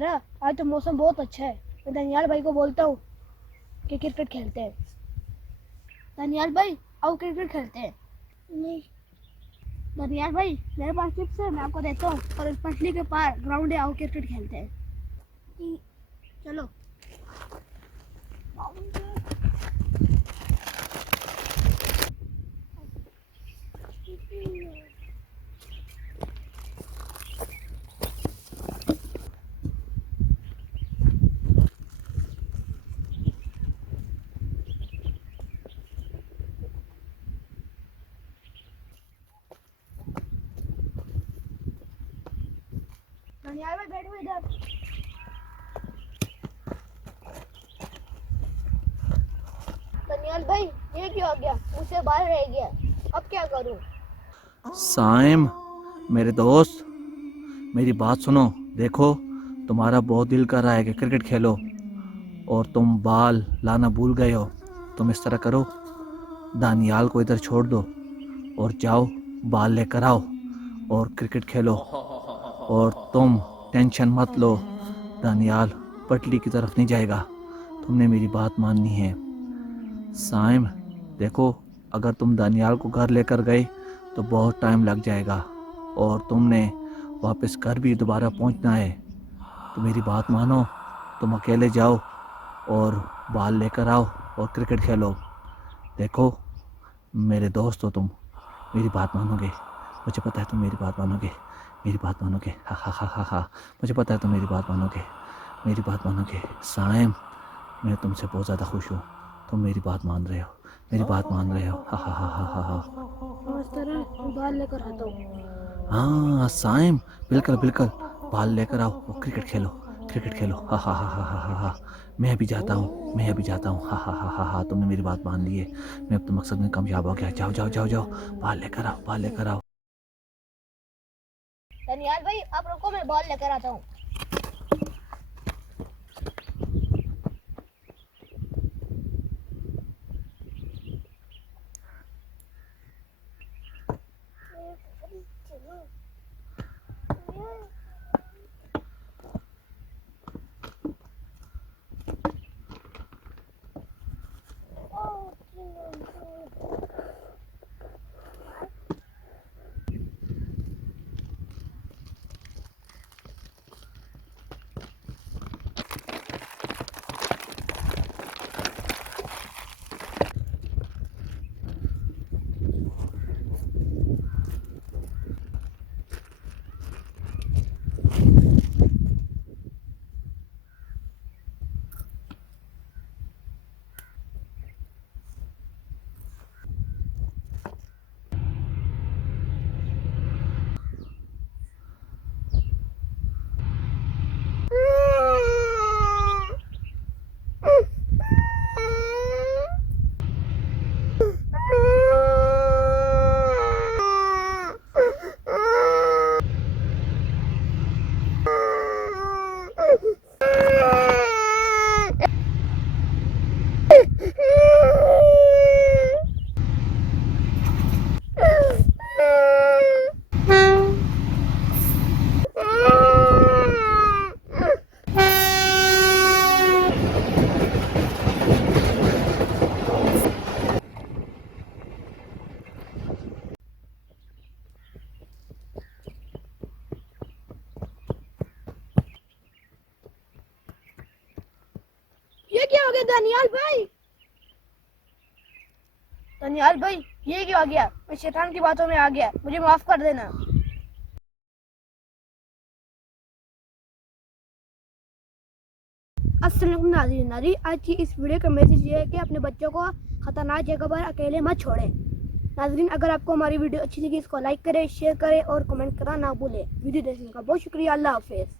Master आज तो मौसम बहुत अच्छा है। मैं दानियाल भाई को बोलता हूँ कि क्रिकेट खेलते हैं। दानियाल भाई आओ क्रिकेट खेलते हैं। नहीं दानियाल भाई मेरे पास टिप्स है, मैं आपको देता हूँ। और इस पटली के पार ग्राउंड है, आओ क्रिकेट खेलते हैं। चलो दानियाल भाई बैठो इधर। दानियाल भाई ये क्यों आ गया, मुझसे बाहर रह गया, अब क्या करूं? साइम, मेरे दोस्त, मेरी बात सुनो। देखो, तुम्हारा बहुत दिल कर रहा है कि क्रिकेट खेलो और तुम बॉल लाना भूल गए हो। तुम इस तरह करो, दानियाल को इधर छोड़ दो और जाओ बॉल लेकर आओ और क्रिकेट खेलो। और तुम टेंशन मत लो, दानियाल पटली की तरफ नहीं जाएगा। तुमने मेरी बात माननी है। साइम, देखो, अगर तुम दानियाल को घर लेकर गए तो बहुत टाइम लग जाएगा और तुमने वापस घर भी दोबारा पहुंचना है। तो मेरी बात मानो, तुम अकेले जाओ और बॉल लेकर आओ और क्रिकेट खेलो। देखो, मेरे दोस्त हो तुम, मेरी बात मानोगे। मुझे पता है तुम मेरी बात मानोगे, मेरी बात मानोगे। हा हा हा हा हा, मुझे पता है तुम मेरी बात मानोगे, मेरी बात मानोगे। साइम, मैं तुमसे बहुत ज़्यादा खुश हूँ। तुम मेरी बात मान रहे हो, मेरी बात मान रहे हो। हा हा हा हा हा हा। मास्टर मैं बाहर लेकर आता हूँ। हाँ साइम, बिल्कुल बिल्कुल, बॉल लेकर आओ और क्रिकेट खेलो, क्रिकेट खेलो। हा हा हा हा हा हा। मैं अभी जाता हूँ, मैं अभी जाता हूँ। हा हा हा हा हा। तुमने मेरी बात मान ली है, मैं अब तो मकसद में कामयाब हो गया। जाओ जाओ जाओ जाओ, बॉल लेकर आओ, बॉल लेकर आओ। दानियाल भाई आप रुको, मैं बॉल लेकर आता हूँ। ये क्या हो गया दानियाल भाई? दानियाल भाई ये क्यों आ गया? मैं शैतान की बातों में आ गया, मुझे माफ कर देना। अस्सलाम वालेकुम नाज़रीन, आज की इस वीडियो का मैसेज ये है कि अपने बच्चों को खतरनाक जगह पर अकेले मत छोड़ें। नाज़रीन, अगर आपको हमारी वीडियो अच्छी लगी इसको लाइक करें, शेयर करें और कमेंट करना ना भूलें। वीडियो देखने का बहुत शुक्रिया। अल्लाह हाफिज़।